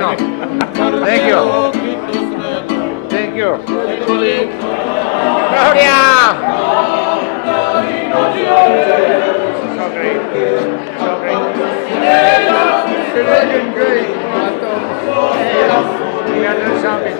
No. Thank you. Thank you. Gloria! So great. So great. You're looking great, Mato. Hey, we are doing something.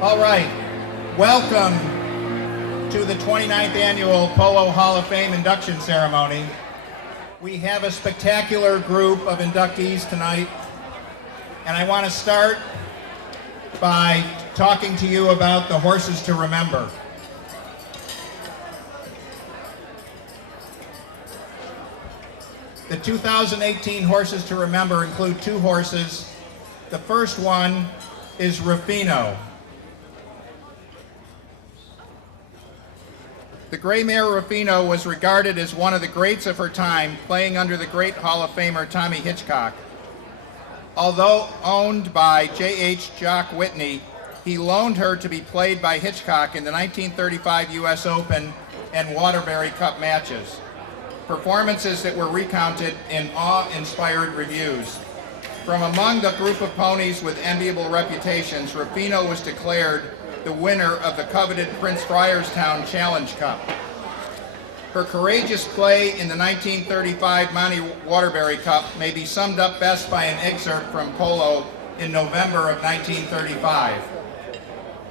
All right, welcome to the 29th Annual Polo Hall of Fame induction ceremony. We have a spectacular group of inductees tonight, and I want to start by talking to you about the horses to remember. The 2018 horses to remember include two horses. The first one is Ruffino. The gray mare Ruffino was regarded as one of the greats of her time, playing under the great Hall of Famer Tommy Hitchcock. Although owned by J.H. Jock Whitney, he loaned her to be played by Hitchcock in the 1935 U.S. Open and Waterbury Cup matches, performances that were recounted in awe-inspired reviews. From among the group of ponies with enviable reputations, Ruffino was declared the winner of the coveted Prince Friarstown Challenge Cup. Her courageous play in the 1935 Monty Waterbury Cup may be summed up best by an excerpt from Polo in November of 1935.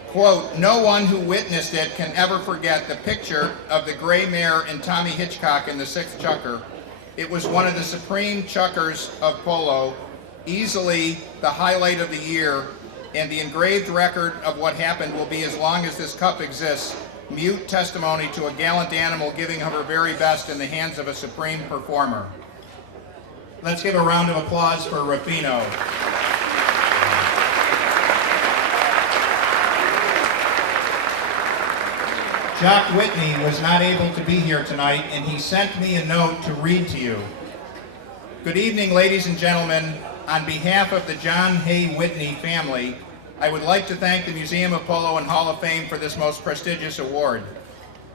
Quote, "No one who witnessed it can ever forget the picture of the gray mare and Tommy Hitchcock in the sixth chukker. It was one of the supreme chukkers of Polo, easily the highlight of the year, and the engraved record of what happened will be, as long as this cup exists, mute testimony to a gallant animal giving of her very best in the hands of a supreme performer." Let's give a round of applause for Ruffino. Jock Whitney was not able to be here tonight, and he sent me a note to read to you. Good evening, ladies and gentlemen. On behalf of the John Hay Whitney family, I would like to thank the Museum of Polo and Hall of Fame for this most prestigious award.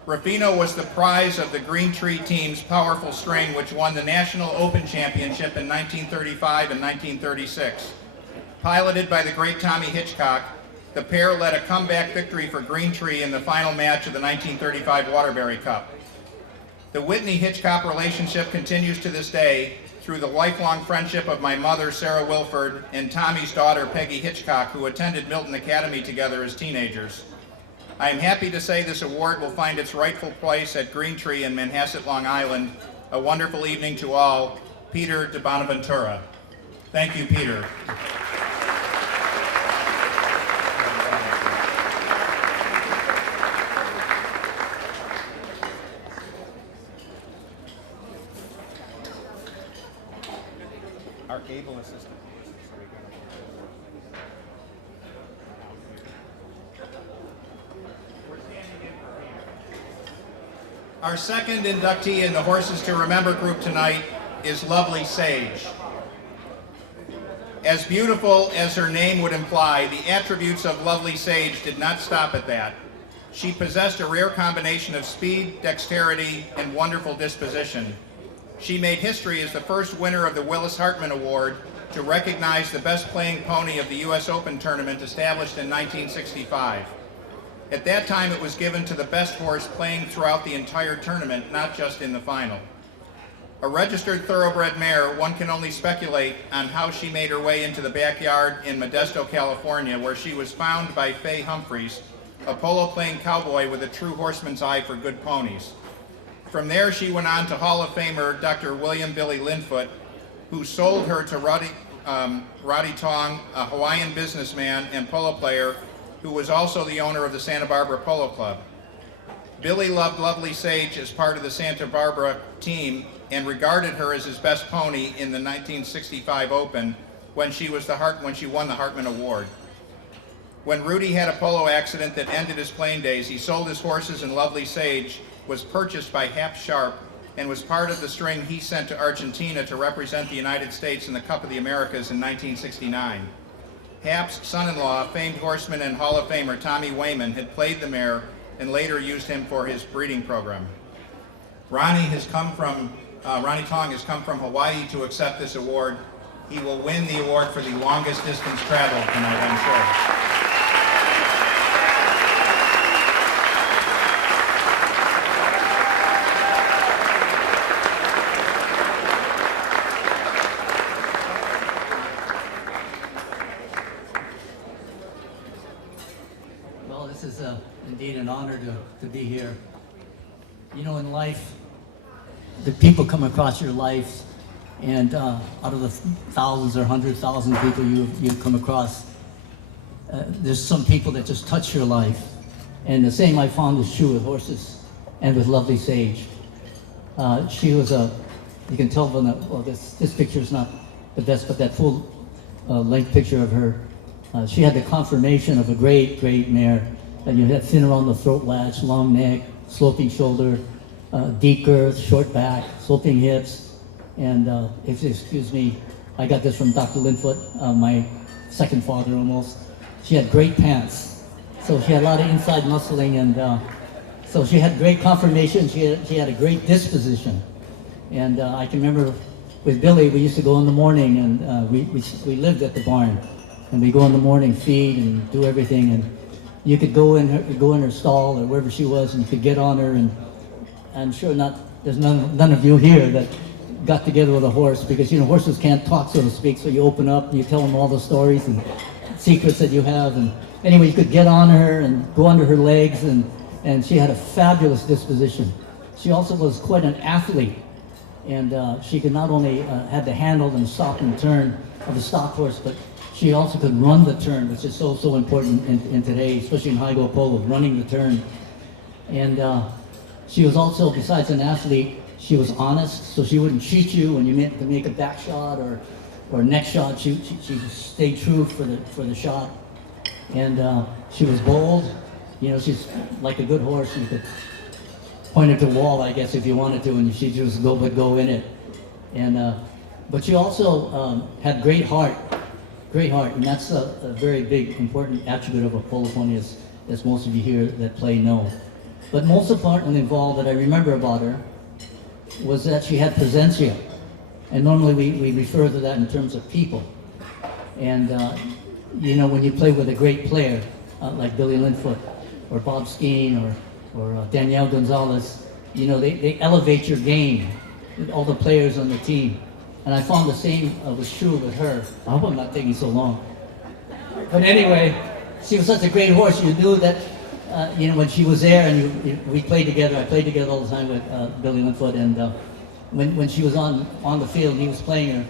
Ruffino was the prize of the Green Tree team's powerful string, which won the National Open Championship in 1935 and 1936. Piloted by the great Tommy Hitchcock, the pair led a comeback victory for Green Tree in the final match of the 1935 Waterbury Cup. The Whitney-Hitchcock relationship continues to this day through the lifelong friendship of my mother, Sarah Wilford, and Tommy's daughter, Peggy Hitchcock, who attended Milton Academy together as teenagers. I am happy to say this award will find its rightful place at Green Tree in Manhasset, Long Island. A wonderful evening to all. Peter de Bonaventura. Thank you, Peter. Our cable assistant. Our second inductee in the Horses to Remember group tonight is Lovely Sage. As beautiful as her name would imply, the attributes of Lovely Sage did not stop at that. She possessed a rare combination of speed, dexterity, and wonderful disposition. She made history as the first winner of the Willis Hartman Award to recognize the best playing pony of the U.S. Open tournament established in 1965. At that time, it was given to the best horse playing throughout the entire tournament, not just in the final. A registered thoroughbred mare, one can only speculate on how she made her way into the backyard in Modesto, California, where she was found by Fay Humphreys, a polo-playing cowboy with a true horseman's eye for good ponies. From there, she went on to Hall of Famer Dr. William Billy Linfoot, who sold her to Roddy Tong, a Hawaiian businessman and polo player who was also the owner of the Santa Barbara Polo Club. Billy loved Lovely Sage as part of the Santa Barbara team and regarded her as his best pony in the 1965 Open when she won the Hartman Award. When Rudy had a polo accident that ended his playing days, he sold his horses, and Lovely Sage was purchased by Hap Sharp and was part of the string he sent to Argentina to represent the United States in the Cup of the Americas in 1969. Hap's son-in-law, famed horseman and Hall of Famer Tommy Wayman, had played the mare and later used him for his breeding program. Ronnie Tong has come from Hawaii to accept this award. He will win the award for the longest distance traveled tonight, I'm sure. Well, this is indeed an honor to be here. You know, in life, the people come across your life, and out of the thousands or 100,000 people you come across, there's some people that just touch your life. And the same I found is true with horses and with Lovely Sage. She was you can tell from this picture is not the best, but that full length picture of her, she had the conformation of a great, great mare. And you had thin around the throat latch, long neck, sloping shoulder, deep girth, short back, sloping hips. And if you excuse me, I got this from Dr. Linfoot, my second father almost. She had great pants. So she had a lot of inside muscling, and so she had great conformation. She had a great disposition. And I can remember with Billy, we used to go in the morning, and we lived at the barn. And we go in the morning, feed and do everything, and you could go in her stall or wherever she was, and you could get on her. And I'm sure there's none of you here that got together with a horse, because you know horses can't talk, so to speak. So you open up and you tell them all the stories and secrets that you have. And anyway, you could get on her and go under her legs, and she had a fabulous disposition. She also was quite an athlete, and she could not only had the handle and stop and turn of a stock horse, but she also could run the turn, which is so important in today, especially in high-go polo, running the turn. And she was also, besides an athlete, she was honest, so she wouldn't cheat you when you meant to make a back shot or neck shot. She stayed true for the shot. And she was bold. You know, she's like a good horse. You could point her to a wall, I guess, if you wanted to, and she'd just go in it. And but she also had great heart, and that's a very big, important attribute of a polo pony, as most of you here that play know. But most importantly involved that I remember about her was that she had presentia. And normally we refer to that in terms of people. And you know, when you play with a great player like Billy Linfoot or Bob Skeen or Danielle Gonzalez, you know, they elevate your game, all the players on the team. And I found the same was true with her. I hope I'm not taking so long. But anyway, she was such a great horse. You knew that, you know, when she was there, and we played together. I played together all the time with Billy Linfoot, and when she was on the field, he was playing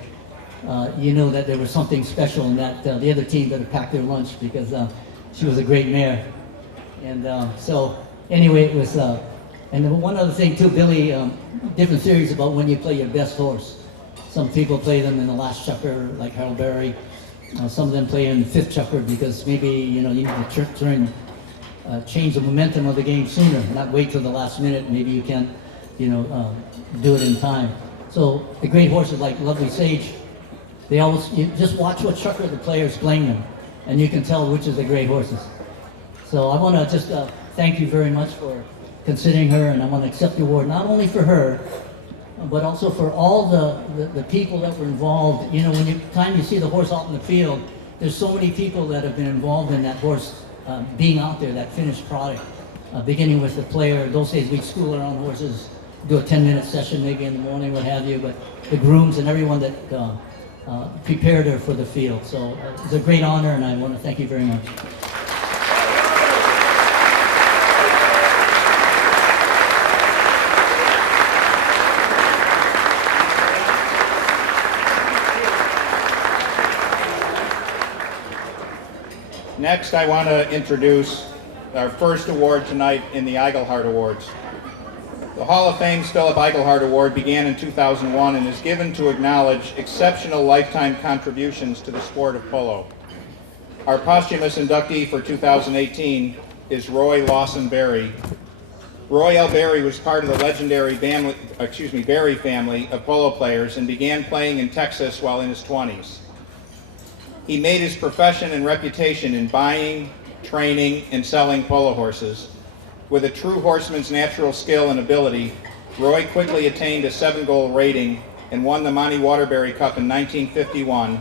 her. You know that there was something special, and that the other team better pack their lunch, because she was a great mare. And so anyway, it was. And then one other thing too, Billy. Different theories about when you play your best horse. Some people play them in the last chukker, like Harold Berry. Some of them play in the fifth chukker, because maybe, you know, you need to change the momentum of the game sooner, not wait till the last minute. Maybe you can't do it in time. So the great horses like Lovely Sage, you just watch what chucker the players playing them, and you can tell which is the great horses. So I want to just thank you very much for considering her, and I want to accept the award not only for her, but also for all the people that were involved. Time you see the horse out in the field, there's so many people that have been involved in that horse being out there, that finished product. Beginning with the player, those days we'd school our own horses, do a 10-minute session maybe in the morning, what have you, but the grooms and everyone that prepared her for the field. So it's a great honor, and I want to thank you very much. Next, I want to introduce our first award tonight in the Eigelhart Awards. The Hall of Fame Philip Eigelhart Award began in 2001 and is given to acknowledge exceptional lifetime contributions to the sport of polo. Our posthumous inductee for 2018 is Roy Lawson Berry. Roy L. Berry was part of the legendary Berry family of polo players and began playing in Texas while in his 20s. He made his profession and reputation in buying, training, and selling polo horses. With a true horseman's natural skill and ability, Roy quickly attained a 7-goal rating and won the Monty Waterbury Cup in 1951,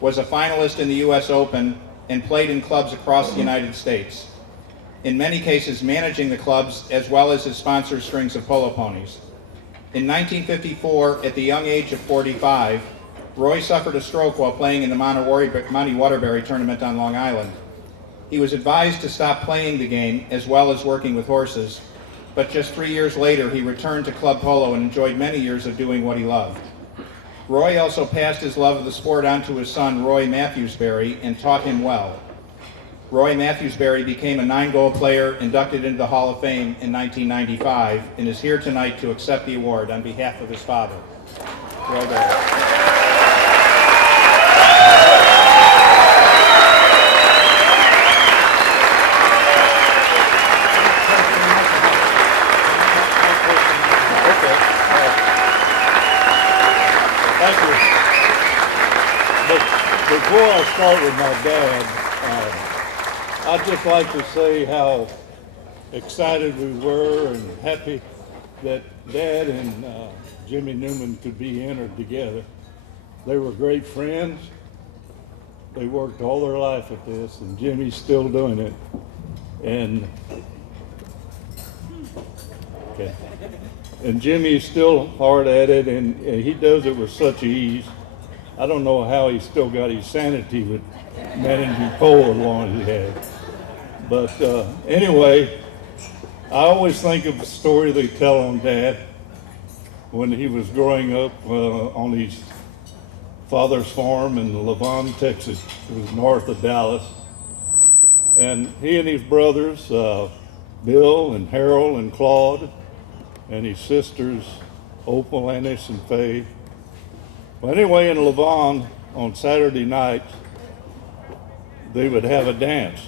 was a finalist in the U.S. Open, and played in clubs across the United States, in many cases managing the clubs as well as his sponsor strings of polo ponies. In 1954, at the young age of 45, Roy suffered a stroke while playing in the Monty Waterbury tournament on Long Island. He was advised to stop playing the game as well as working with horses, but just 3 years later he returned to club polo and enjoyed many years of doing what he loved. Roy also passed his love of the sport on to his son Roy Matthewsbury and taught him well. Roy Matthewsbury became a 9-goal player inducted into the Hall of Fame in 1995 and is here tonight to accept the award on behalf of his father. Roy Berry. Thank you. Before I start with my dad, I'd just like to say how excited we were and happy that Dad and Jimmy Newman could be entered together. They were great friends. They worked all their life at this, and Jimmy's still doing it. And Jimmy's still hard at it, and he does it with such ease. I don't know how he's still got his sanity with managing polo as long as he has. But anyway, I always think of the story they tell on Dad when he was growing up on his father's farm in Lavon, Texas. It was north of Dallas. And he and his brothers, Bill and Harold and Claude, and his sisters, Opal, Ennis, and Faye. Well, anyway, in Lavon, on Saturday nights, they would have a dance.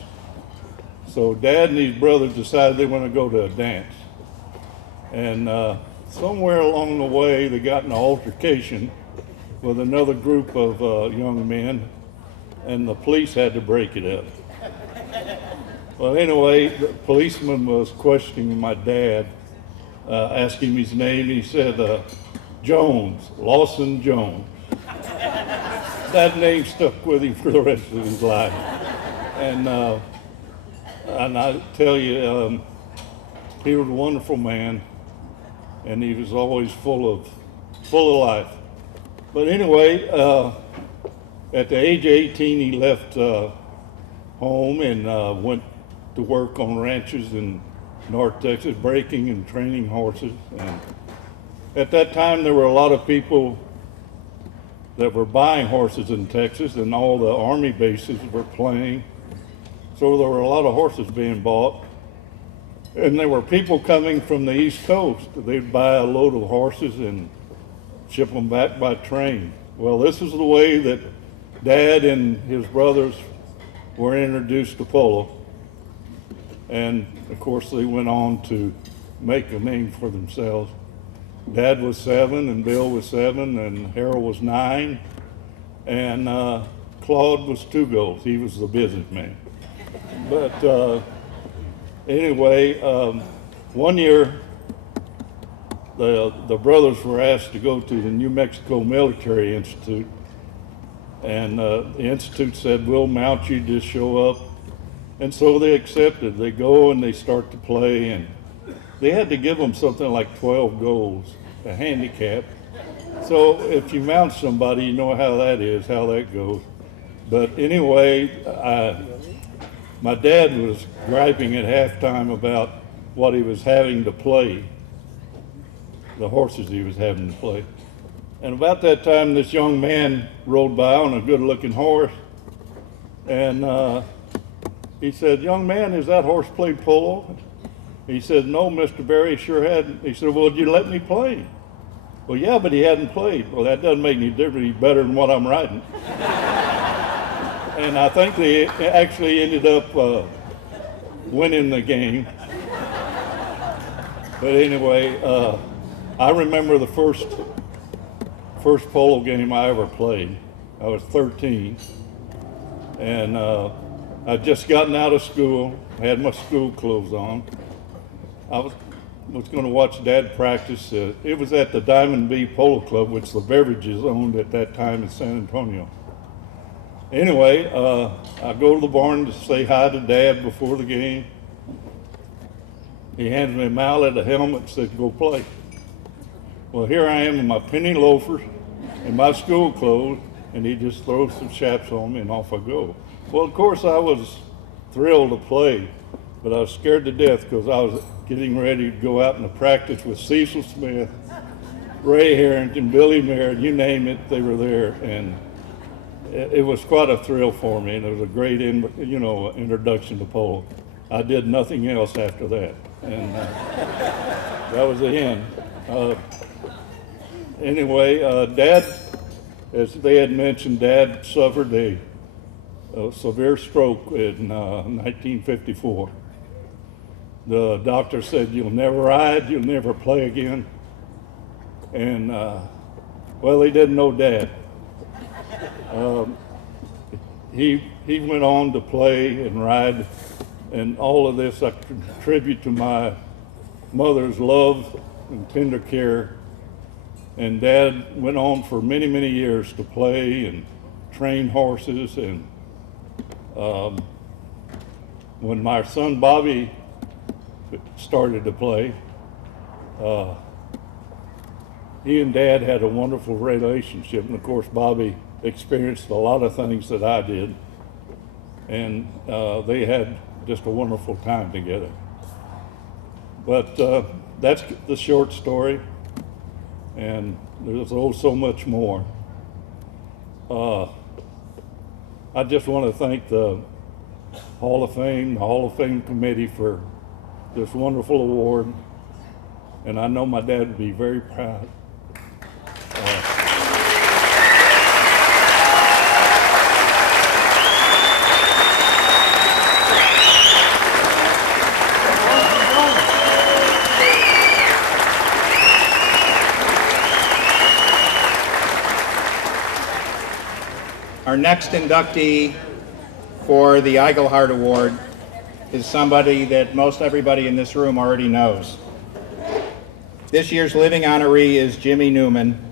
So Dad and his brothers decided they want to go to a dance. And somewhere along the way, they got in an altercation with another group of young men, and the police had to break it up. Well, anyway, the policeman was questioning my dad, asking him his name. He said, Jones, Lawson Jones. That name stuck with him for the rest of his life. And I tell you, he was a wonderful man, and he was always full of life. But anyway, at the age of 18, he left home and went to work on ranches in North Texas, breaking and training horses. And at that time, there were a lot of people that were buying horses in Texas, and all the Army bases were playing. So there were a lot of horses being bought. And there were people coming from the East Coast. They'd buy a load of horses and ship them back by train. Well, this is the way that Dad and his brothers were introduced to polo. And of course, they went on to make a name for themselves. Dad was 7, and Bill was 7, and Harold was 9, and Claude was 2 goals. He was the businessman. But anyway, one year the brothers were asked to go to the New Mexico Military Institute, and the Institute said, "We'll mount you, just show up." And so they accepted. They go and they start to play, and they had to give them something like 12 goals, a handicap. So if you mount somebody, you know how that is, how that goes. But anyway, my dad was griping at halftime about what he was having to play, the horses he was having to play. And about that time, this young man rode by on a good-looking horse, and he said, "Young man, has that horse played polo?" He said, "No, Mr. Berry, sure hadn't." He said, "Well, did you let me play?" "Well, yeah, but he hadn't played." "Well, that doesn't make any difference. He's better than what I'm riding." And I think they actually ended up winning the game. But anyway, I remember the first polo game I ever played. I was 13, and I'd just gotten out of school, had my school clothes on. I was going to watch Dad practice. It was at the Diamond B Polo Club, which the Beverages owned at that time in San Antonio. Anyway, I go to the barn to say hi to Dad before the game. He hands me a mallet, a helmet, and says, "Go play." Well, here I am in my penny loafers and my school clothes, and he just throws some chaps on me and off I go. Well, of course, I was thrilled to play, but I was scared to death because I was getting ready to go out into practice with Cecil Smith, Ray Harrington, Billy Merritt, you name it, they were there. And it was quite a thrill for me, and it was a great introduction to polo. I did nothing else after that, and that was the end. Anyway, Dad, as they had mentioned, Dad suffered a severe stroke in 1954. The doctor said, "You'll never ride, you'll never play again." And well, he didn't know Dad. He went on to play and ride, and all of this I contribute to my mother's love and tender care. And Dad went on for many, many years to play and train horses. And when my son Bobby started to play, he and Dad had a wonderful relationship. And of course, Bobby experienced a lot of things that I did. And they had just a wonderful time together. But that's the short story. And there's so much more. I just want to thank the Hall of Fame committee for this wonderful award. And I know my dad would be very proud. Our next inductee for the Eigelhart Award is somebody that most everybody in this room already knows. This year's living honoree is Jimmy Newman.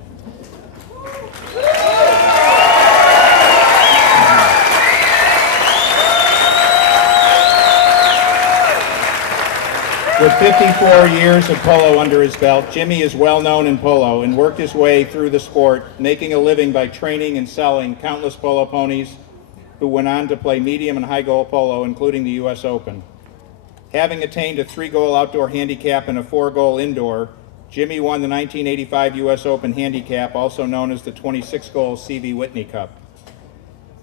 With 54 years of polo under his belt, Jimmy is well known in polo and worked his way through the sport, making a living by training and selling countless polo ponies who went on to play medium and high goal polo, including the U.S. Open. Having attained a 3-goal outdoor handicap and a 4-goal indoor, Jimmy won the 1985 U.S. Open handicap, also known as the 26-goal C.V. Whitney Cup.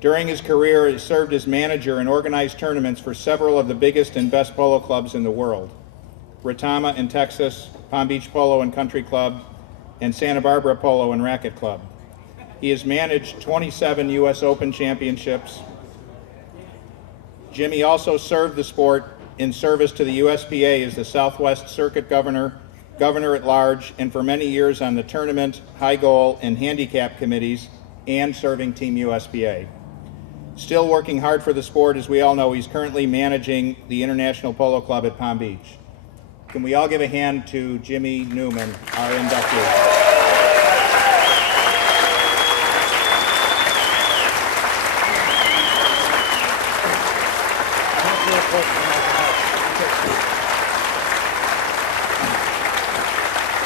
During his career, he served as manager and organized tournaments for several of the biggest and best polo clubs in the world: Retama in Texas, Palm Beach Polo and Country Club, and Santa Barbara Polo and Racket Club. He has managed 27 U.S. Open championships. Jimmy also served the sport in service to the USPA as the Southwest Circuit Governor, governor at large, and for many years on the tournament, high goal, and handicap committees, and serving Team USBA. Still working hard for the sport, as we all know, he's currently managing the International Polo Club at Palm Beach. Can we all give a hand to Jimmy Newman, our inductee?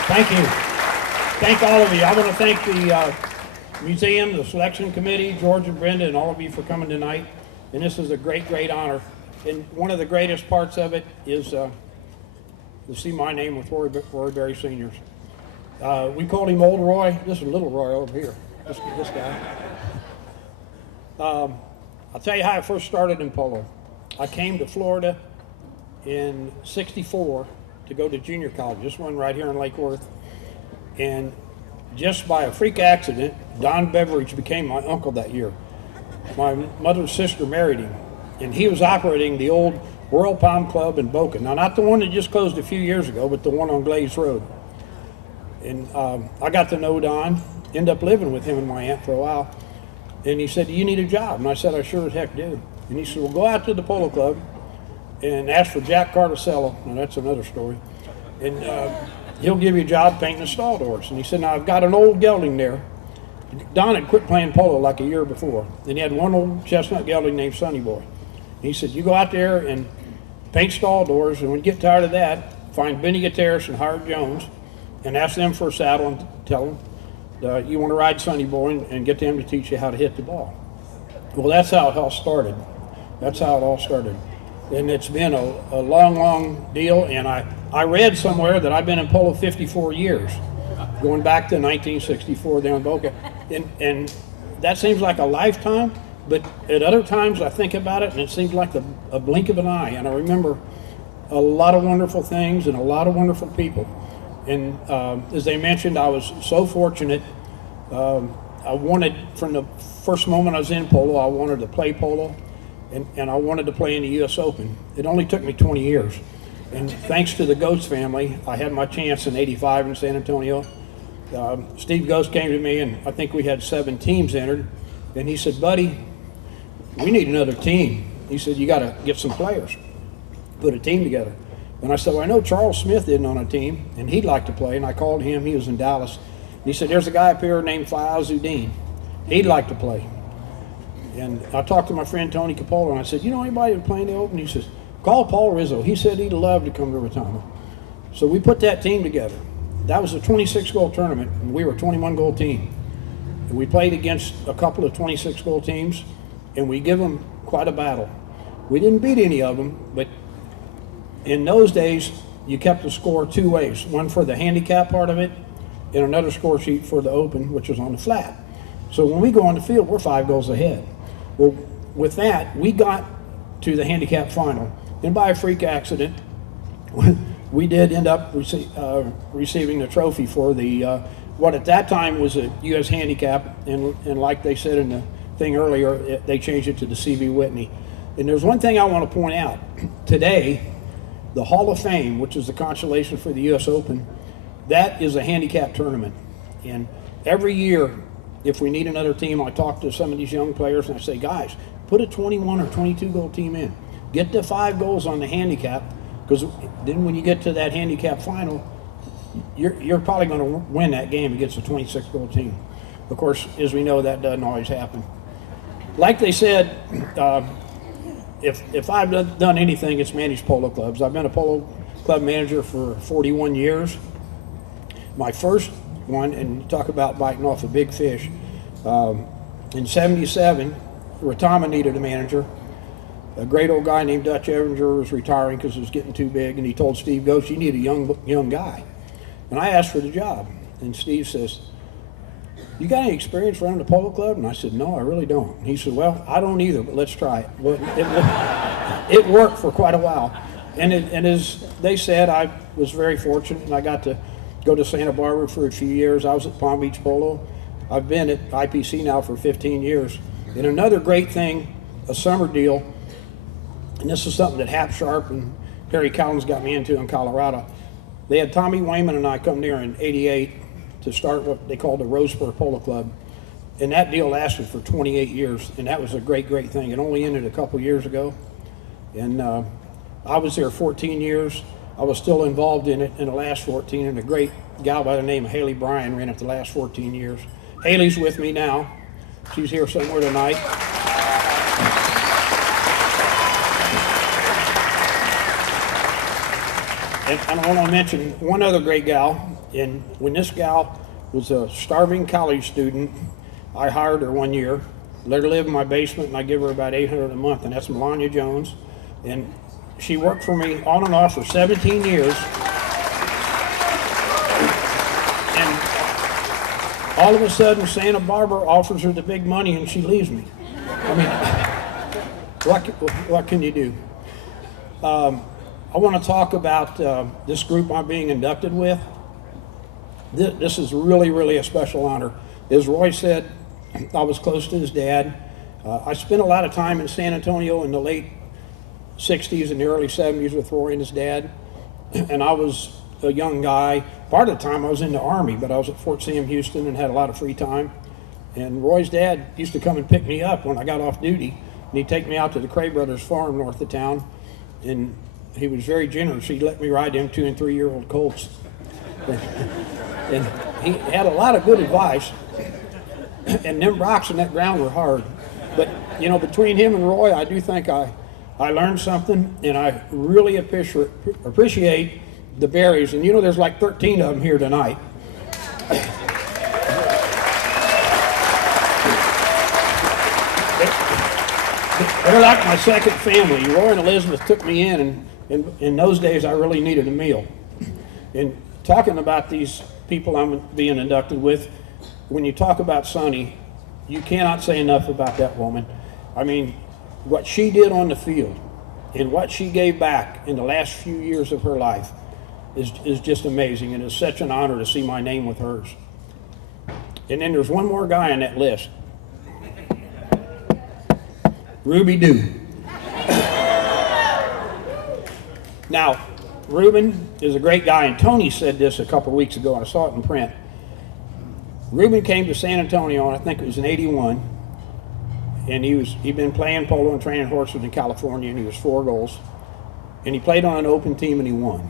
Thank you. Thank all of you. I want to thank the museum, the selection committee, George and Brenda, and all of you for coming tonight. And this is a great, great honor. And one of the greatest parts of it is to see my name with Roy Berry Seniors. We called him Old Roy. This is Little Roy over here. This guy. I'll tell you how I first started in polo. I came to Florida in '64 to go to junior college. This one right here in Lake Worth. And just by a freak accident, Don Beveridge became my uncle that year. My mother's sister married him, and he was operating the old World Palm Club in Boca. Now, not the one that just closed a few years ago, but the one on Glaze Road. And I got to know Don, ended up living with him and my aunt for a while. And he said, "Do you need a job?" And I said, "I sure as heck do." And he said, "Well, go out to the Polo Club and ask for Jack Carticello." Now, that's another story. And he'll give you a job painting the stall doors. And he said, "Now, I've got an old gelding there." Don had quit playing polo like a year before. And he had one old chestnut gelding named Sonny Boy. And he said, "You go out there and paint stall doors, and when you get tired of that, find Benny Gutierrez and Howard Jones and ask them for a saddle and tell them you want to ride Sonny Boy and get them to teach you how to hit the ball." Well, that's how it all started. That's how it all started. And it's been a long, long deal. And I read somewhere that I've been in polo 54 years, going back to 1964 there in Boca. And that seems like a lifetime, but at other times I think about it and it seems like a blink of an eye. And I remember a lot of wonderful things and a lot of wonderful people. And as they mentioned, I was so fortunate. I wanted, from the first moment I was in polo, I wanted to play polo. And I wanted to play in the U.S. Open. It only took me 20 years. And thanks to the Ghost family, I had my chance in '85 in San Antonio. Steve Ghost came to me, and I think we had 7 teams entered. And he said, "Buddy, we need another team." He said, "You got to get some players, put a team together." And I said, "Well, I know Charles Smith isn't on a team, and he'd like to play." And I called him. He was in Dallas. And he said, "There's a guy up here named Fayaz Uddin. He'd like to play." And I talked to my friend Tony Capolo, and I said, "You know anybody who's playing the Open?" He says, "Call Paul Rizzo. He said he'd love to come to retirement." So we put that team together. That was a 26-goal tournament, and we were a 21-goal team. And we played against a couple of 26-goal teams, and we give them quite a battle. We didn't beat any of them, but in those days, you kept the score 2 ways, one for the handicap part of it, and another score sheet for the Open, which was on the flat. So when we go on the field, we're 5 goals ahead. Well, with that, we got to the handicap final, and by a freak accident, we did end up receiving the trophy for the what at that time was a U.S. handicap, and like they said in the thing earlier, they changed it to the C.B. Whitney. And there's one thing I want to point out. Today, the Hall of Fame, which is the consolation for the U.S. Open, that is a handicap tournament. And every year, if we need another team, I talk to some of these young players and I say, "Guys, put a 21 or 22 goal team in. Get the 5 goals on the handicap, because then when you get to that handicap final, you're probably going to win that game against a 26 goal team." Of course, as we know, that doesn't always happen. Like they said, if I've done anything, it's managed polo clubs. I've been a polo club manager for 41 years. My first one, and talk about biting off a big fish, in '77, Ratama needed a manager. A great old guy named Dutch Evinger was retiring because it was getting too big, and he told Steve Ghost, "You need a young guy." And I asked for the job, and Steve says, "You got any experience running a polo club?" And I said, "No, I really don't." And he said, "Well, I don't either, but let's try it." Well, it worked for quite a while. And as they said, I was very fortunate, and I got to go to Santa Barbara for a few years. I was at Palm Beach Polo. I've been at IPC now for 15 years. And another great thing, a summer deal, and this is something that Hap Sharp and Harry Collins got me into in Colorado. They had Tommy Wayman and I come there in '88 to start what they called the Roseboro Polo Club. And that deal lasted for 28 years, and that was a great, great thing. It only ended a couple years ago. And I was there 14 years. I was still involved in it in the last 14, and a great gal by the name of Haley Bryan ran it the last 14 years. Haley's with me now. She's here somewhere tonight. And I want to mention one other great gal. And when this gal was a starving college student, I hired her one year, let her live in my basement, and I give her about $800 a month, and that's Melania Jones. And she worked for me on and off for 17 years. And all of a sudden, Santa Barbara offers her the big money, and she leaves me. I mean, what can you do? I want to talk about this group I'm being inducted with. This is really, really a special honor. As Roy said, I was close to his dad. I spent a lot of time in San Antonio in the late 60s and the early 70s with Roy and his dad. And I was a young guy. Part of the time I was in the Army, but I was at Fort Sam Houston and had a lot of free time. And Roy's dad used to come and pick me up when I got off duty. And he'd take me out to the Cray Brothers farm north of town. And he was very generous. He'd let me ride them 2- and 3-year-old colts. And he had a lot of good advice. And them rocks in that ground were hard. But, you know, between him and Roy, I do think I learned something, and I really appreciate the berries. And, you know, there's like 13 of them here tonight. They're like my second family. Roy and Elizabeth took me in, and in those days, I really needed a meal. And talking about these people I'm being inducted with, when you talk about Sonny, you cannot say enough about that woman. I mean, what she did on the field and what she gave back in the last few years of her life is just amazing, and it's such an honor to see my name with hers. And then there's one more guy on that list. Ruby Doo. Now, Reuben is a great guy, and Tony said this a couple of weeks ago, and I saw it in print. Reuben came to San Antonio, and I think it was in '81, and he'd been playing polo and training horses in California, and he was 4 goals, and he played on an open team, and he won.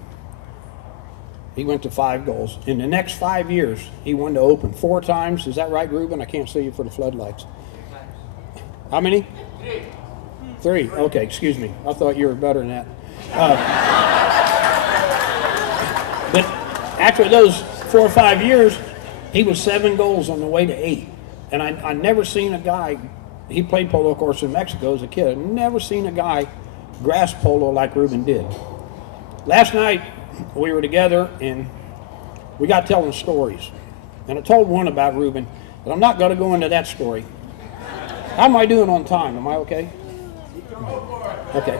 He went to 5 goals. In the next 5 years, he won the open 4 times. Is that right, Reuben? I can't see you for the floodlights. How many? 3. Okay, excuse me. I thought you were better than that. But after those 4 or 5 years, he was 7 goals on the way to 8. And I never seen a guy, he played polo, of course, in Mexico as a kid. I've never seen a guy grasp polo like Reuben did. Last night, we were together, and we got telling stories. And I told one about Reuben, but I'm not going to go into that story. How am I doing on time? Am I okay? Okay.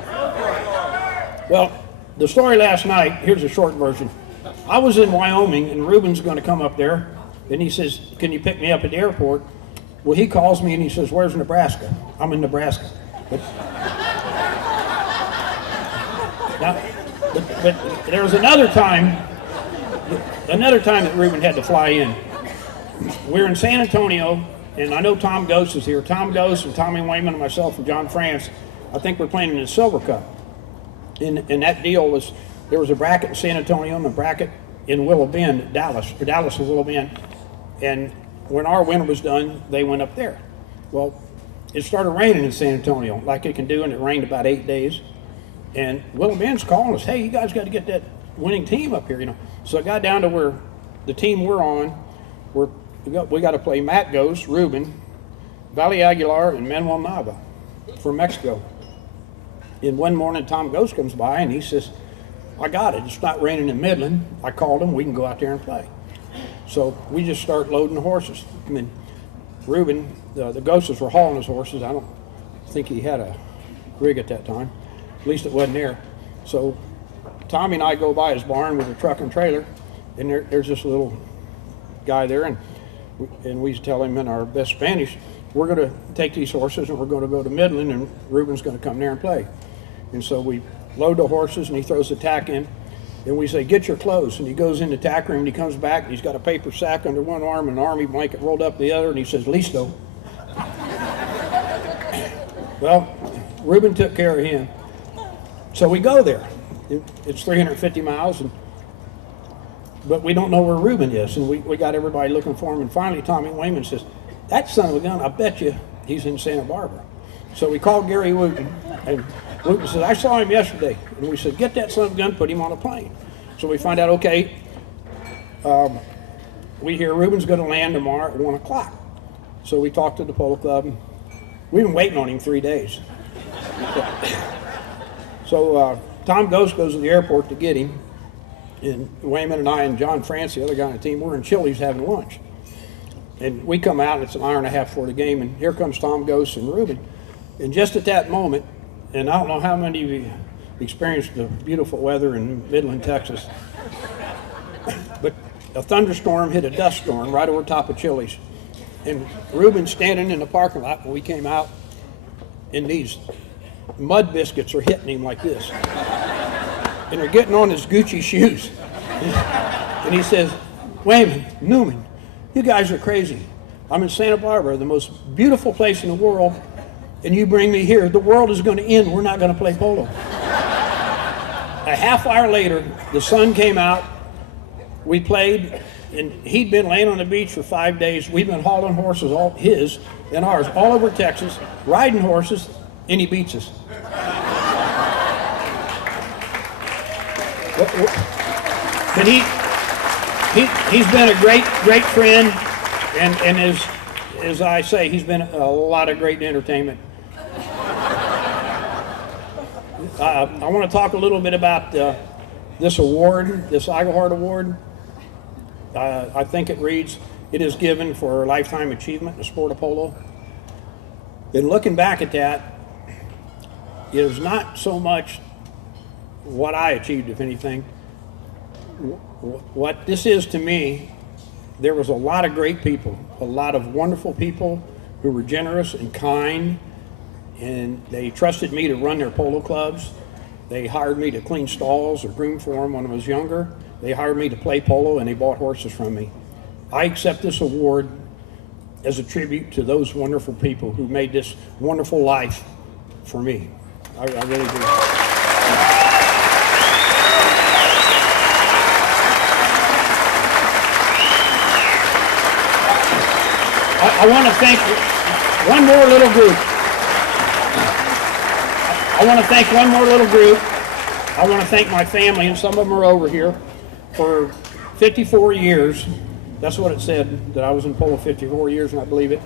Well, the story last night, here's a short version. I was in Wyoming, and Reuben's going to come up there, and he says, can you pick me up at the airport? Well, he calls me, and he says, where's Nebraska? I'm in Nebraska. But there was another time that Reuben had to fly in. We were in San Antonio, and I know Tom Ghost is here. Tom Ghost and Tommy Wayman and myself and John France, I think we're playing in the Silver Cup. And that deal was, there was a bracket in San Antonio and a bracket in Willow Bend, Dallas and Willow Bend. And when our winter was done, they went up there. Well, it started raining in San Antonio, like it can do, and it rained about 8 days. And Willow Bend's calling us, hey, you guys got to get that winning team up here, you know. So I got down to where the team we're on, we got to play Matt Ghost, Reuben, Valley Aguilar, and Manuel Nava from Mexico. And one morning, Tom Ghost comes by, and he says, I got it. It's not raining in Midland. I called him. We can go out there and play. So we just start loading the horses. I mean, Reuben, the Ghostes were hauling his horses. I don't think he had a rig at that time. At least it wasn't there. So Tommy and I go by his barn with a truck and trailer, and there's this little guy there, and we tell him in our best Spanish, we're going to take these horses and we're going to go to Midland, and Reuben's going to come there and play. And so we load the horses, and he throws the tack in, And we say, get your clothes. And he goes in the tack room and he comes back and he's got a paper sack under one arm and an army blanket rolled up the other, and he says, listo. Well, Reuben took care of him. So we go there. It's 350 miles, but we don't know where Reuben is. And we got everybody looking for him. And finally, Tommy Wayman says, that son of a gun, I bet you he's in Santa Barbara. So we called Gary Wooten, and Wooten said, I saw him yesterday. And we said, get that son of a gun, put him on a plane. So we find out, okay, we hear Reuben's going to land tomorrow at 1 o'clock. So we talked to the Polo Club. We've been waiting on him 3 days. So Tom Ghost goes to the airport to get him. And Wayman and I and John France, the other guy on the team, we're in Chili's having lunch. And we come out, and it's an hour and a half before the game, and here comes Tom Ghost and Reuben. And just at that moment, and I don't know how many of you experienced the beautiful weather in Midland, Texas, but a thunderstorm hit a dust storm right over top of Chili's. And Reuben's standing in the parking lot when we came out, and these mud biscuits are hitting him like this. And they're getting on his Gucci shoes. And he says, Wayman, Newman, you guys are crazy. I'm in Santa Barbara, the most beautiful place in the world, and you bring me here. The world is going to end. We're not going to play polo. A half hour later, the sun came out. We played, and he'd been laying on the beach for 5 days. We've been hauling horses, all his and ours, all over Texas, riding horses, and he beats us. But he's been a great friend, and as I say, he's been a lot of great entertainment. I want to talk a little bit about this award, this Eaglehart Award. I think it reads, it is given for lifetime achievement in the sport of polo. And looking back at that, it is not so much what I achieved, if anything. What this is to me, there was a lot of great people, a lot of wonderful people who were generous and kind, and they trusted me to run their polo clubs. They hired me to clean stalls or groom for them when I was younger. They hired me to play polo, and they bought horses from me. I accept this award as a tribute to those wonderful people who made this wonderful life for me. I really do. I want to thank one more little group. I want to thank my family, and some of them are over here, for 54 years. That's what it said, that I was in polo 54 years, and I believe it.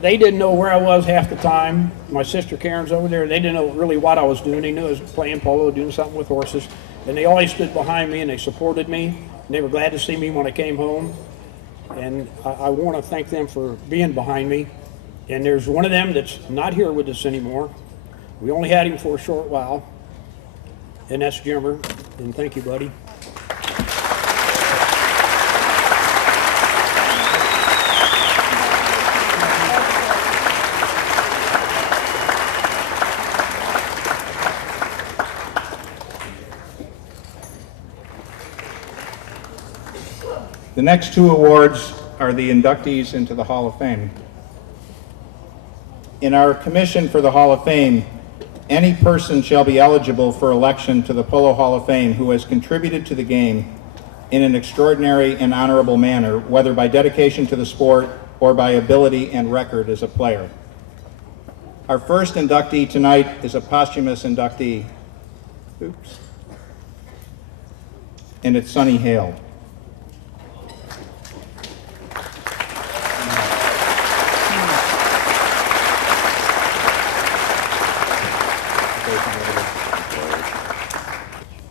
They didn't know where I was half the time. My sister Karen's over there. They didn't know really what I was doing. They knew I was playing polo, doing something with horses. And they always stood behind me, and they supported me. And they were glad to see me when I came home. And I want to thank them for being behind me. And there's one of them that's not here with us anymore. We only had him for a short while. And that's Jimmer. And thank you, buddy. The next two awards are the inductees into the Hall of Fame. In our commission for the Hall of Fame, any person shall be eligible for election to the Polo Hall of Fame who has contributed to the game in an extraordinary and honorable manner, whether by dedication to the sport or by ability and record as a player. Our first inductee tonight is a posthumous inductee. Oops. And it's Sonny Hale.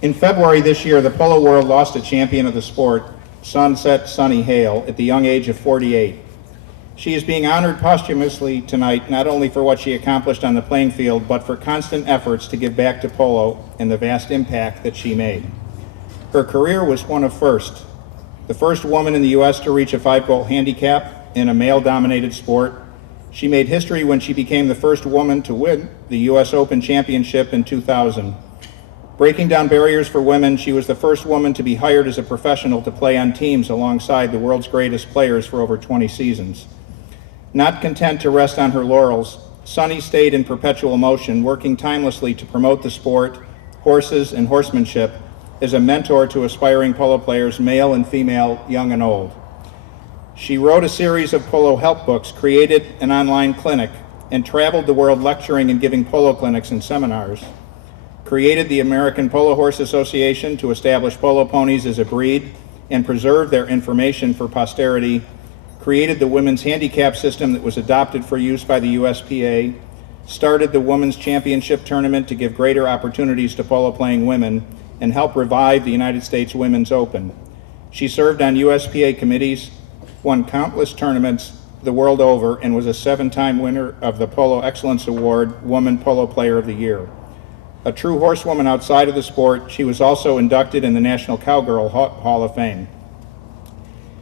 In February this year, the polo world lost a champion of the sport, Sunset Sonny Hale, at the young age of 48. She is being honored posthumously tonight, not only for what she accomplished on the playing field, but for constant efforts to give back to polo and the vast impact that she made. Her career was one of firsts. The first woman in the U.S. to reach a 5-goal handicap in a male-dominated sport. She made history when she became the first woman to win the U.S. Open Championship in 2000. Breaking down barriers for women, she was the first woman to be hired as a professional to play on teams alongside the world's greatest players for over 20 seasons. Not content to rest on her laurels, Sunny stayed in perpetual motion, working tirelessly to promote the sport, horses, and horsemanship as a mentor to aspiring polo players, male and female, young and old. She wrote a series of polo help books, created an online clinic, and traveled the world lecturing and giving polo clinics and seminars. Created the American Polo Horse Association to establish polo ponies as a breed and preserve their information for posterity. Created the women's handicap system that was adopted for use by the USPA. Started the Women's Championship Tournament to give greater opportunities to polo playing women and help revive the United States Women's Open. She served on USPA committees, won countless tournaments the world over, and was a 7-time winner of the Polo Excellence Award, Woman Polo Player of the Year. A true horsewoman outside of the sport, she was also inducted in the National Cowgirl Hall of Fame.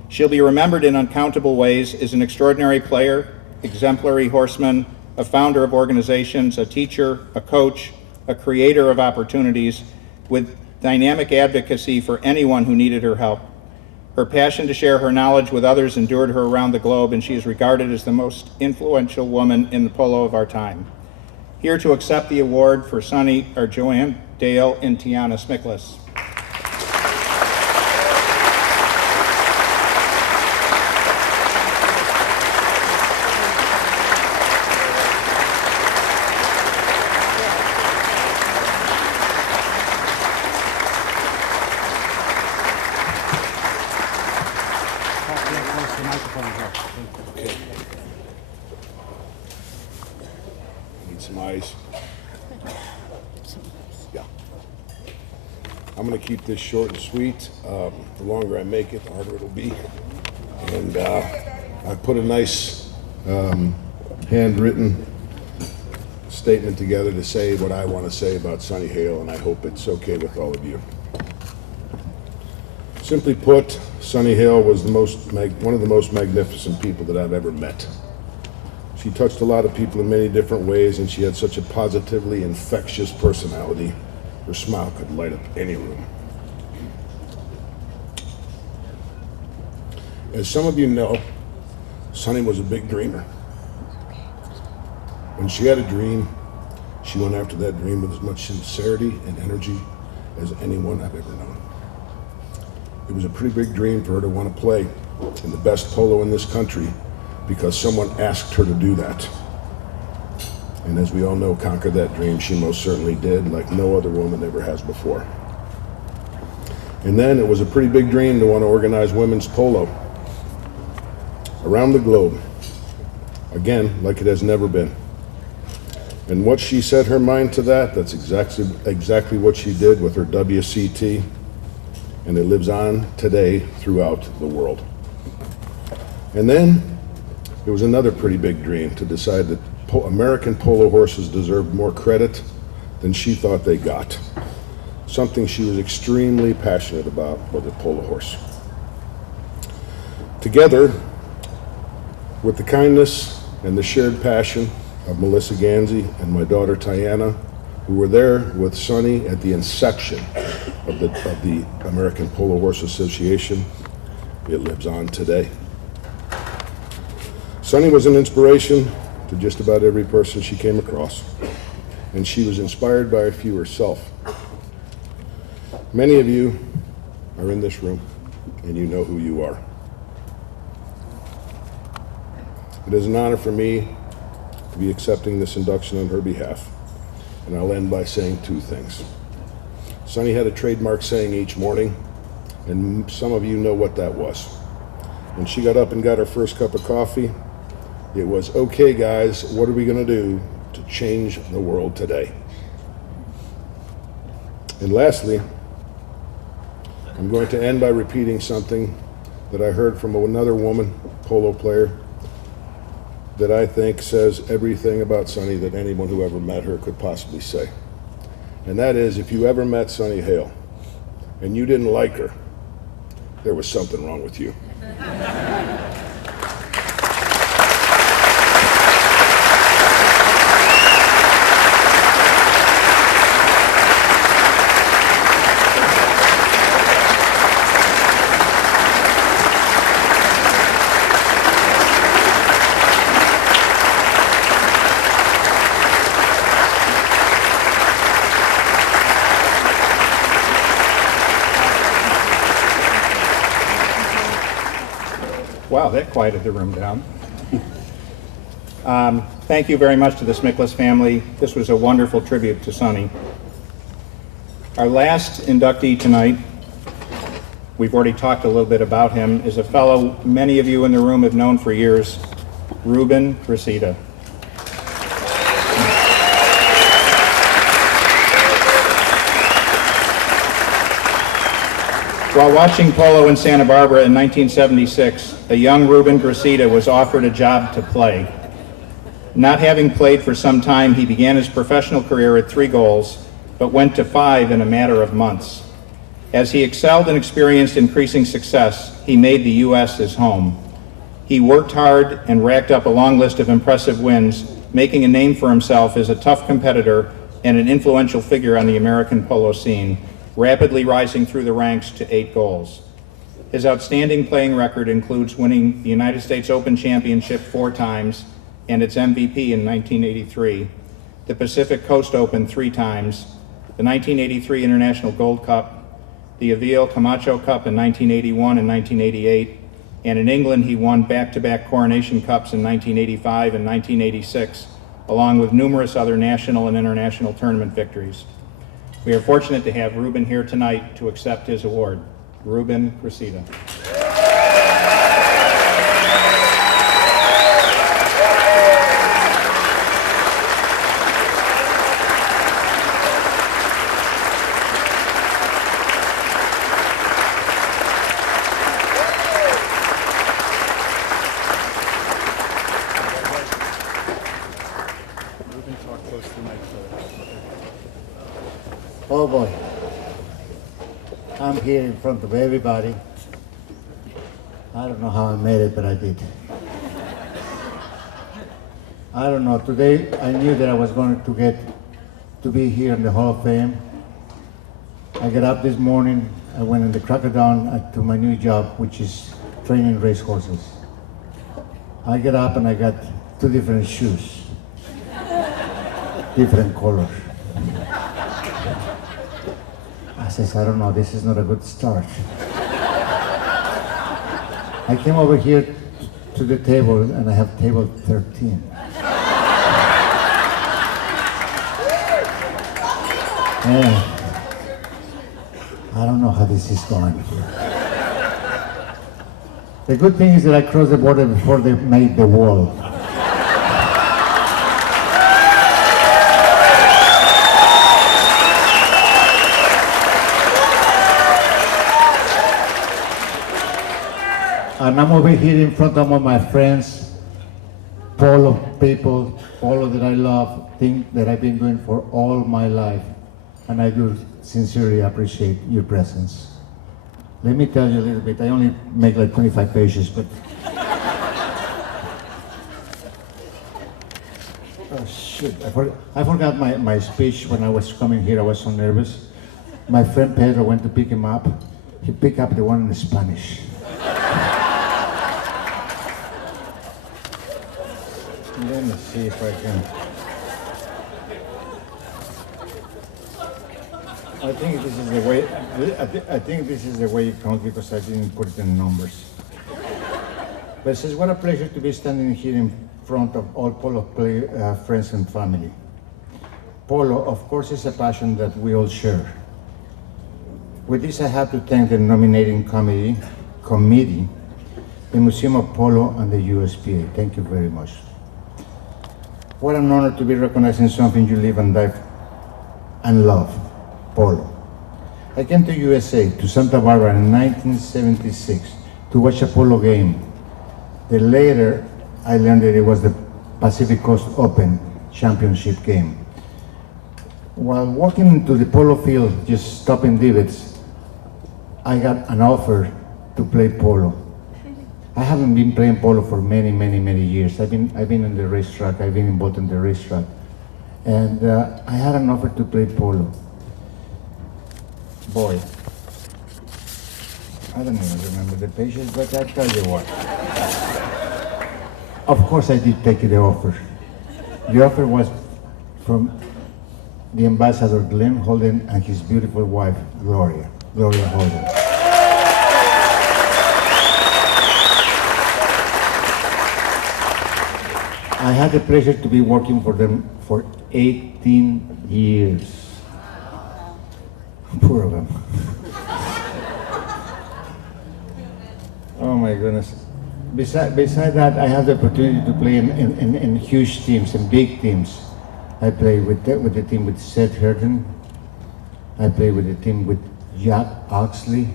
She'll be remembered in uncountable ways as an extraordinary player, exemplary horseman, a founder of organizations, a teacher, a coach, a creator of opportunities, with dynamic advocacy for anyone who needed her help. Her passion to share her knowledge with others endured her around the globe, and she is regarded as the most influential woman in the polo of our time. Here to accept the award for Sunny are Joanne Dale and Tiana Smiklis. Need some ice. Yeah. I'm going to keep this short and sweet. The longer I make it, the harder it'll be. And I put a nice handwritten statement together to say what I want to say about Sunny Hale, and I hope it's okay with all of you. Simply put, Sunny Hale was one of the most magnificent people that I've ever met. She touched a lot of people in many different ways, and she had such a positively infectious personality. Her smile could light up any room. As some of you know, Sunny was a big dreamer. When she had a dream, she went after that dream with as much sincerity and energy as anyone I've ever known. It was a pretty big dream for her to want to play in the best polo in this country because someone asked her to do that. And as we all know, conquer that dream she most certainly did, like no other woman ever has before. And then it was a pretty big dream to want to organize women's polo around the globe, again, like it has never been. And what she set her mind to that's exactly what she did with her WCT, and it lives on today throughout the world. And then it was another pretty big dream to decide that American polo horses deserved more credit than she thought they got. Something she was extremely passionate about with a polo horse. Together, with the kindness and the shared passion of Melissa Ganzi and my daughter Tiana, who were there with Sunny at the inception of the American Polo Horse Association, it lives on today. Sunny was an inspiration to just about every person she came across, and she was inspired by a few herself. Many of you are in this room, and you know who you are. It is an honor for me to be accepting this induction on her behalf, and I'll end by saying two things. Sunny had a trademark saying each morning, and some of you know what that was. When she got up and got her first cup of coffee, it was, okay guys, what are we gonna do to change the world today? And lastly, I'm going to end by repeating something that I heard from another woman, polo player, that I think says everything about Sunny that anyone who ever met her could possibly say. And that is, if you ever met Sunny Hale and you didn't like her, there was something wrong with you. Wow, that quieted the room down. Thank you very much to the Smickless family. This was a wonderful tribute to Sonny. Our last inductee tonight, we've already talked a little bit about him, is a fellow many of you in the room have known for years, Ruben Cressida. While watching polo in Santa Barbara in 1976, a young Ruben Cressida was offered a job to play. Not having played for some time, he began his professional career at 3 goals, but went to 5 in a matter of months. As he excelled and experienced increasing success, he made the U.S. his home. He worked hard and racked up a long list of impressive wins, making a name for himself as a tough competitor and an influential figure on the American polo scene, rapidly rising through the ranks to 8 goals. His outstanding playing record includes winning the United States Open Championship 4 times and its MVP in 1983, the Pacific Coast Open 3 times, the 1983 International Gold Cup, the Avil Camacho Cup in 1981 and 1988, and in England he won back-to-back Coronation Cups in 1985 and 1986, along with numerous other national and international tournament victories. We are fortunate to have Ruben here tonight to accept his award. Ruben Cressida. Oh boy, I'm here in front of everybody. I don't know how I made it, but I did. I don't know, today I knew that I was going to get to be here in the Hall of Fame. I got up this morning, I went in the crack of dawn to my new job, which is training racehorses. I got up and I got 2 different shoes, different colors. I says, I don't know, this is not a good start. I came over here to the table and I have table 13. Yeah. I don't know how this is going. The good thing is that I crossed the border before they made the wall. And I'm over here in front of all my friends, polo people, polo that I love, thing that I've been doing for all my life. And I do sincerely appreciate your presence. Let me tell you a little bit, I only make like 25 pages, but... Oh shit, I forgot my speech when I was coming here, I was so nervous. My friend Pedro went to pick him up. He picked up the one in Spanish. Let me see if I can. I think this is the way. I think this is the way it counts because I didn't put it in numbers. But it says, what a pleasure to be standing here in front of all polo friends and family. Polo, of course, is a passion that we all share. With this, I have to thank the nominating committee, the Museum of Polo, and the USPA. Thank you very much. What an honor to be recognized in something you live and die and love, polo. I came to USA, to Santa Barbara in 1976 to watch a polo game. Then later, I learned that it was the Pacific Coast Open Championship game. While walking into the polo field, just stopping divots, I got an offer to play polo. I haven't been playing polo for many years. I've been in the racetrack. I've been involved in the racetrack, and I had an offer to play polo. Boy, I don't even remember the pages, but I'll tell you what. Of course, I did take the offer. The offer was from the ambassador Glenn Holden and his beautiful wife Gloria Holden. I had the pleasure to be working for them for 18 years. Poor of them. Oh my goodness. Beside that, I had the opportunity to play in huge teams and big teams. I played with the team with Seth Herden. I played with the team with Jack Oxley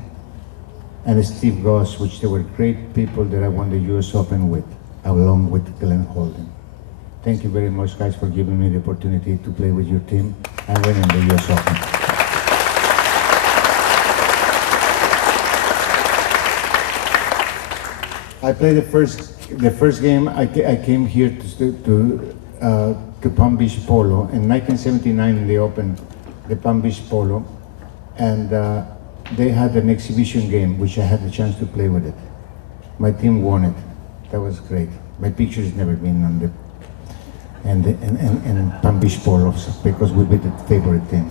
and Steve Goss, which they were great people that I won the US Open with, along with Glenn Holden. Thank you very much, guys, for giving me the opportunity to play with your team and winning the US Open. I played the first game. I came here to Palm Beach Polo in 1979 in the Open, the Palm Beach Polo, and they had an exhibition game which I had the chance to play with it. My team won it. That was great. My picture's never been on the and Palm Beach Polo because we beat the favorite team.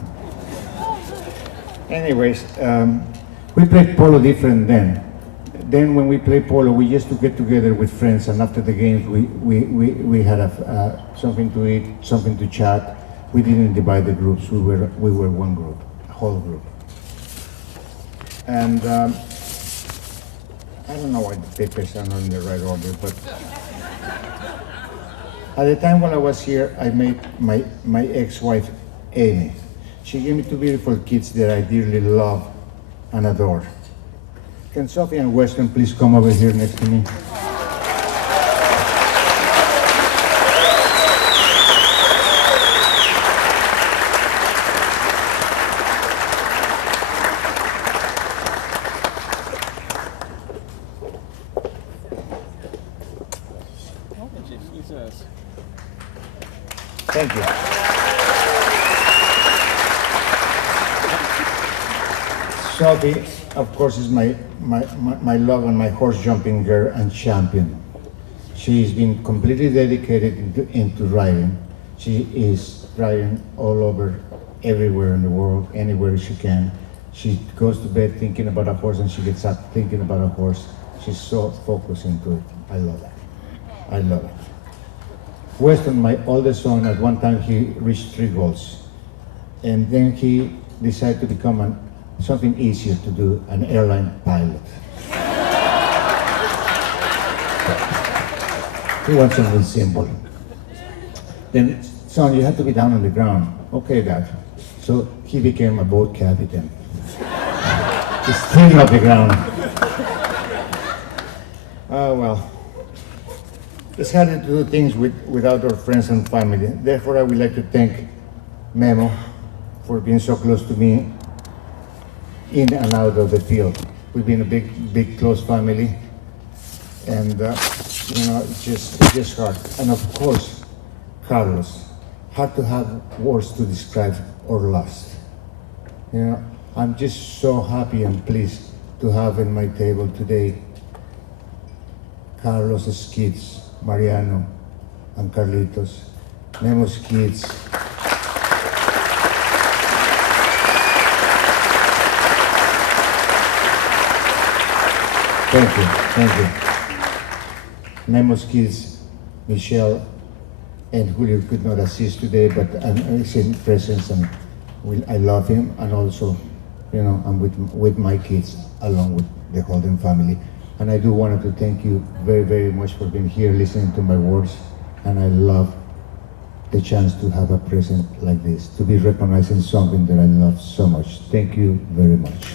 Anyways, we played polo different then. Then when we play polo, we used to get together with friends, and after the games, we had something to eat, something to chat. We didn't divide the groups. We were one group, a whole group. And I don't know why the papers are not in the right order, but at the time when I was here, I met my ex-wife, Amy. She gave me two beautiful kids that I dearly love and adore. Can Sophie and Weston please come over here next to me? Thank you. Sophie, of course, is my love and my horse jumping girl and champion. She's been completely dedicated into riding. She is riding all over, everywhere in the world, anywhere she can. She goes to bed thinking about a horse and she gets up thinking about a horse. She's so focused into it. I love it. I love it. Weston, my oldest son, at one time he reached 3 goals. And then he decided to become something easier to do, an airline pilot. He wants something simple. Then, son, you have to be down on the ground. Okay, Dad. So he became a boat captain. He's still on the ground. Oh, well. It's hard to do things without our friends and family. Therefore, I would like to thank Memo for being so close to me in and out of the field. We've been a big, close family, and it's just hard. And of course, Carlos, hard to have words to describe our loss. I'm just so happy and pleased to have in my table today Carlos's kids, Mariano and Carlitos, Memo's kids. Thank you. Memo's kids, Michelle and Julio could not assist today, but I'm in presence and I love him, and also, I'm with my kids along with the Holden family. And I do want to thank you very, very much for being here, listening to my words. And I love the chance to have a present like this, to be recognized in something that I love so much. Thank you very much.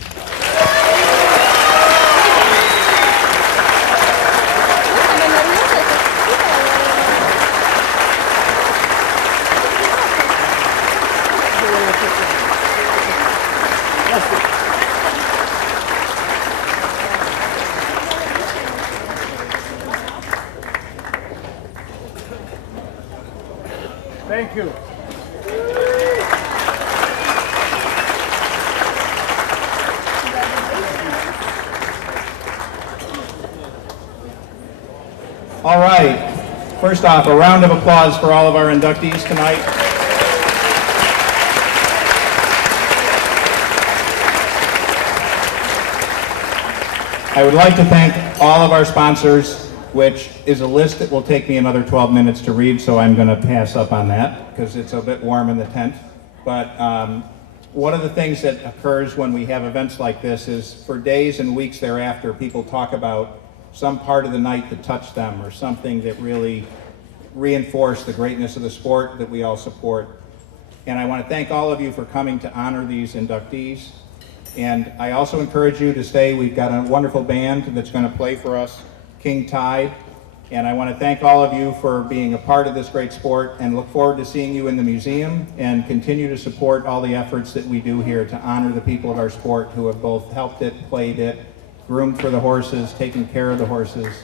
Thank you. All right. First off, a round of applause for all of our inductees tonight. I would like to thank all of our sponsors which is a list that will take me another 12 minutes to read, so I'm going to pass up on that because it's a bit warm in the tent. But one of the things that occurs when we have events like this is for days and weeks thereafter, people talk about some part of the night that touched them or something that really reinforced the greatness of the sport that we all support. And I want to thank all of you for coming to honor these inductees. And I also encourage you to stay. We've got a wonderful band that's going to play for us, King Tide. And I want to thank all of you for being a part of this great sport and look forward to seeing you in the museum and continue to support all the efforts that we do here to honor the people of our sport who have both helped it, played it, groomed for the horses, taken care of the horses,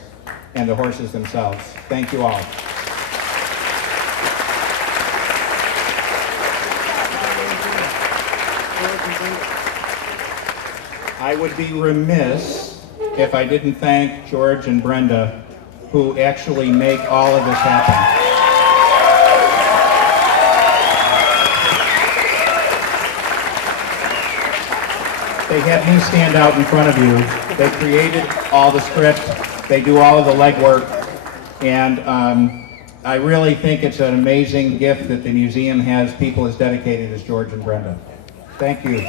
and the horses themselves. Thank you all. I would be remiss if I didn't thank George and Brenda, who actually make all of this happen. They had me stand out in front of you. They created all the script. They do all of the legwork. And I really think it's an amazing gift that the museum has people as dedicated as George and Brenda. Thank you.